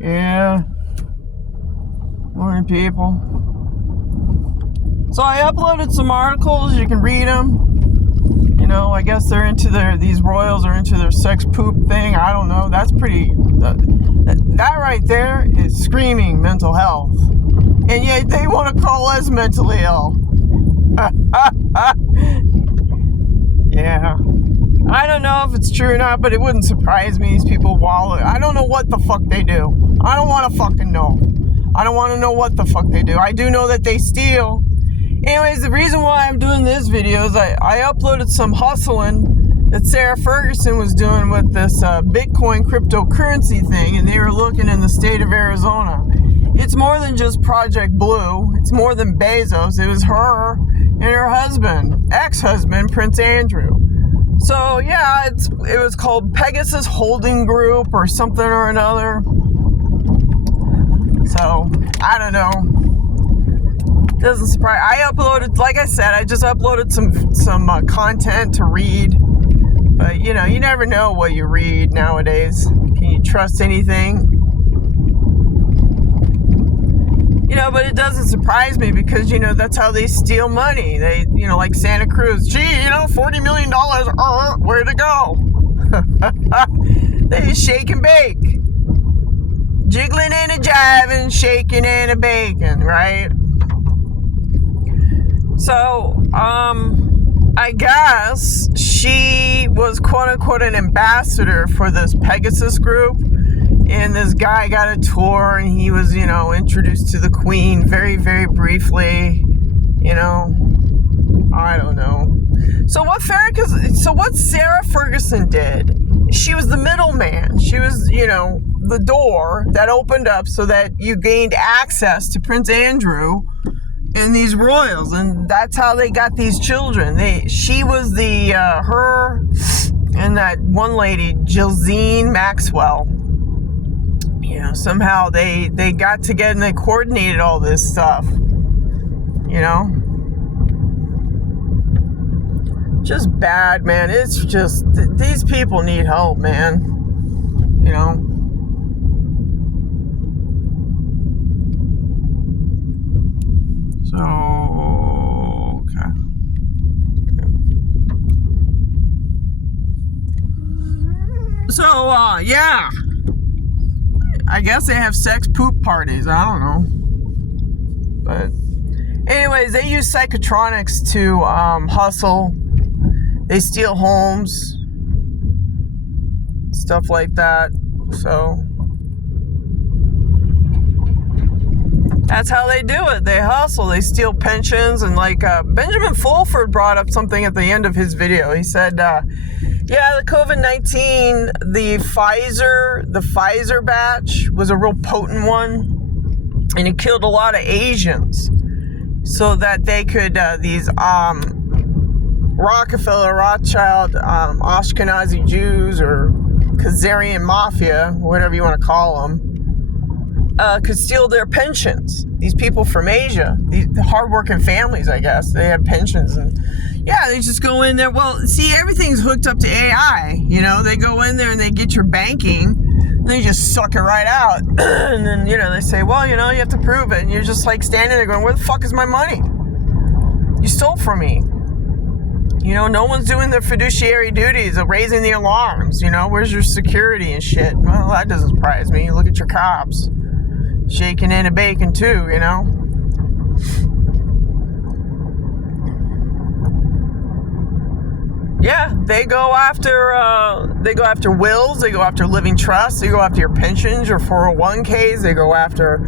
Yeah. Morning, people. So I uploaded some articles. You can read them. You know, I guess they're into these royals are into their sex poop thing. I don't know. That's pretty... that right there is screaming mental health. And yet they want to call us mentally ill. Yeah. I don't know if it's true or not, but it wouldn't surprise me. These people wallow. I don't know what the fuck they do. I don't want to fucking know. I don't want to know what the fuck they do. I do know that they steal. Anyways, the reason why I'm doing this video is I uploaded some hustling that Sarah Ferguson was doing with this Bitcoin cryptocurrency thing, and they were looking in the state of Arizona. It's more than just Project Blue. It's more than Bezos. It was her and her husband, ex-husband, Prince Andrew. So, yeah, it was called Pegasus Holding Group or something or another. So, I don't know. Doesn't surprise. I uploaded, like I said, I just uploaded some content to read. But, you know, you never know what you read nowadays. Can you trust anything? You know, but it doesn't surprise me because, you know, that's how they steal money. They, you know, like Santa Cruz. Gee, you know, $40 million. Where'd it go? They just shake and bake. Jiggling and a jiving, shaking and a baking, right? So, I guess she was quote-unquote an ambassador for this Pegasus group. And this guy got a tour, and he was, you know, introduced to the Queen very, very briefly. You know, I don't know. So what Sarah Ferguson did, she was the middleman. She was, you know, the door that opened up so that you gained access to Prince Andrew and these royals, and that's how they got these children. She was her and that one lady, Ghislaine Maxwell. You know, somehow they got together and they coordinated all this stuff. You know? Just bad, man. It's just, these people need help, man. You know? So, okay. So, yeah. I guess they have sex poop parties. I don't know. But anyways, they use psychotronics to hustle. They steal homes. Stuff like that. So that's how they do it. They hustle. They steal pensions. And like Benjamin Fulford brought up something at the end of his video. He said, yeah, the COVID-19, the Pfizer batch was a real potent one, and it killed a lot of Asians, so that they could these Rockefeller, Rothschild, Ashkenazi Jews or Khazarian Mafia, whatever you want to call them, could steal their pensions. These people from Asia, the hardworking families, I guess, they have pensions, and yeah, they just go in there. Well, see, everything's hooked up to AI. You know, they go in there and they get your banking, and they just suck it right out. And then, you know, they say, well, you know, you have to prove it. And you're just like standing there going, where the fuck is my money? You stole from me. You know, no one's doing their fiduciary duties of raising the alarms. You know, where's your security and shit? Well, that doesn't surprise me. Look at your cops. Shaking and a baking too, you know. Yeah, they go after wills, they go after living trusts, they go after your pensions, your 401ks, they go after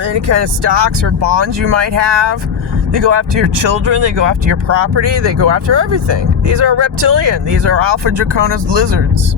any kind of stocks or bonds you might have. They go after your children, they go after your property, they go after everything. These are reptilian, these are Alpha Draconis lizards.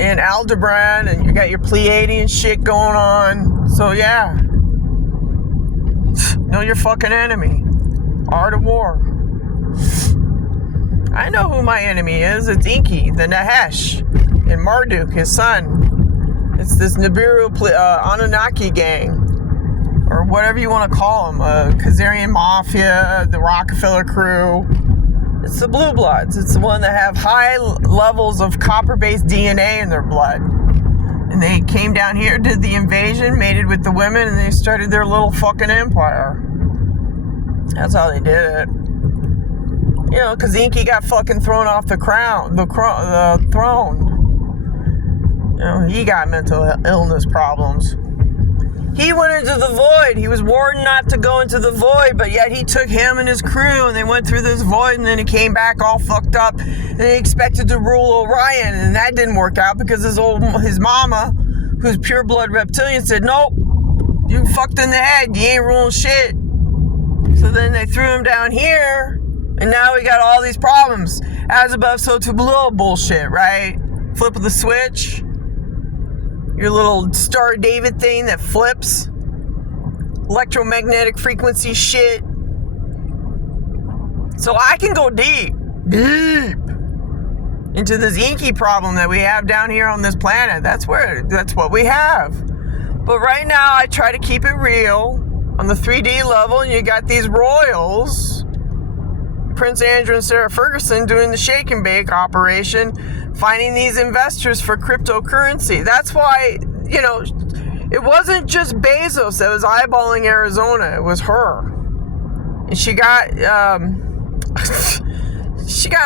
And Aldebaran, and you got your Pleiadian shit going on. So yeah, know your fucking enemy. Art of War. I know who my enemy is. It's Inky, the Nahesh, and Marduk, his son. It's this Nibiru Anunnaki gang, or whatever you want to call them. Khazarian Mafia, the Rockefeller crew. It's the blue bloods. It's the one that have high levels of copper-based DNA in their blood. And they came down here, did the invasion, mated with the women, and they started their little fucking empire. That's how they did it. You know, because Inky got fucking thrown off the throne. You know, he got mental illness problems. He went into the void. He was warned not to go into the void, but yet he took him and his crew, and they went through this void, and then he came back all fucked up, and he expected to rule Orion, and that didn't work out because his mama, who's pure blood reptilian, said, nope, you fucked in the head. You ain't ruling shit. So then they threw him down here, and now we got all these problems. As above, so to below bullshit, right? Flip of the switch. Your little Star David thing that flips. Electromagnetic frequency shit. So I can go deep into this Inky problem that we have down here on this planet. That's what we have. But right now I try to keep it real on the 3D level, and you got these royals, Prince Andrew and Sarah Ferguson, doing the shake and bake operation, finding these investors for cryptocurrency. That's why, you know, it wasn't just Bezos that was eyeballing Arizona. It was her. And she got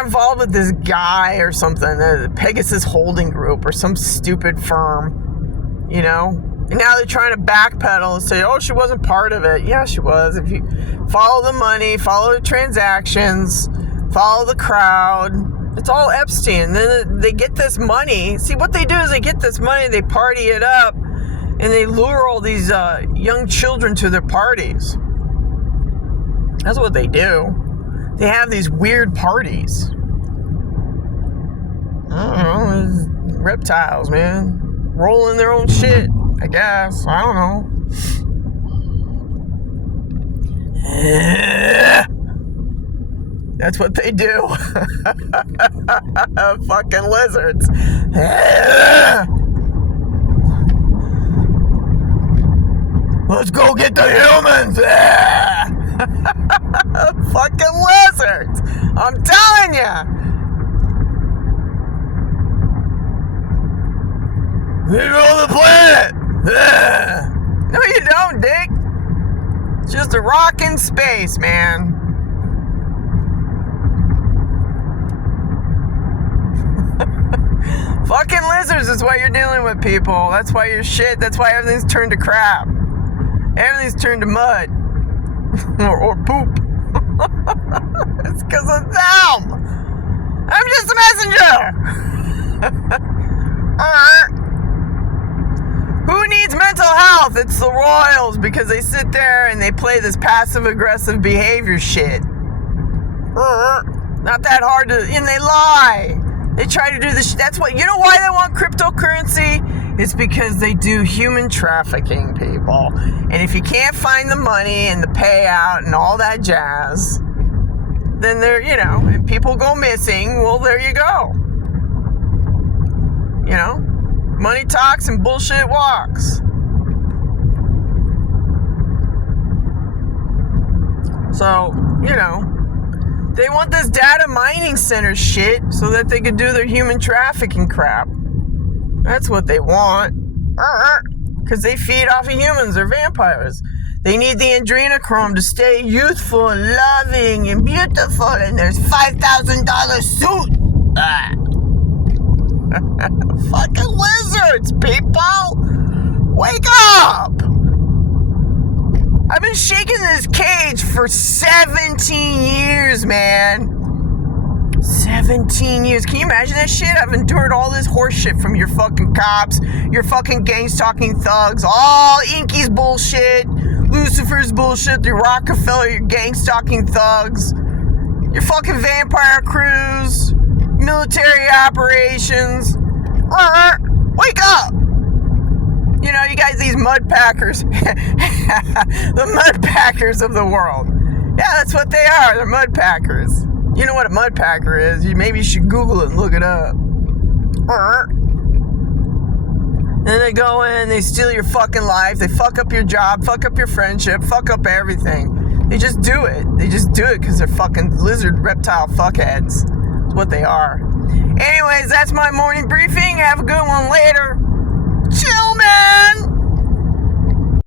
involved with this guy or something, the Pegasus Holding Group or some stupid firm, you know? And now they're trying to backpedal and say, oh, she wasn't part of it. Yeah, she was. If you follow the money, follow the transactions, follow the crowd, it's all Epstein. Then they get this money. See, what they do is they get this money, they party it up, and they lure all these young children to their parties. That's what they do. They have these weird parties. I don't know, reptiles, man. Rolling their own shit, I guess. I don't know. That's what they do. Fucking lizards. Let's go get the humans. Fucking lizards. I'm telling ya. We rule the planet. No, you don't, Dick. It's just a rock in space, man. Fucking lizards is what you're dealing with, people. That's why you're shit. That's why everything's turned to crap. Everything's turned to mud. or poop. It's because of them. I'm just a messenger. Who needs mental health? It's the royals, because they sit there and they play this passive-aggressive behavior shit. Not that hard to... And they lie. They try to do this. That's what... You know why they want cryptocurrency? It's because they do human trafficking, people. And if you can't find the money and the payout and all that jazz, then they're, you know, and people go missing, well, there you go. You know? Money talks and bullshit walks. So, you know, they want this data mining center shit so that they can do their human trafficking crap. That's what they want. Because they feed off of humans. They're vampires. They need the adrenochrome to stay youthful and loving and beautiful. And there's $5,000 suit. Fucking lizards, people! Wake up! I've been shaking this cage for 17 years, man. 17 years. Can you imagine that shit? I've endured all this horse shit from your fucking cops, your fucking gang-stalking thugs, all Inky's bullshit, Lucifer's bullshit, your Rockefeller, your gang-stalking thugs, your fucking vampire crews, military operations. Wake up! You know, you guys, these mud packers. The mud packers of the world. Yeah, that's what they are. They're mud packers. You know what a mud packer is. Maybe you should Google it and look it up. Then they go in, they steal your fucking life, they fuck up your job, fuck up your friendship, fuck up everything. They just do it. They just do it because they're fucking lizard reptile fuckheads. That's what they are. Anyways, that's my morning briefing. Have a good one.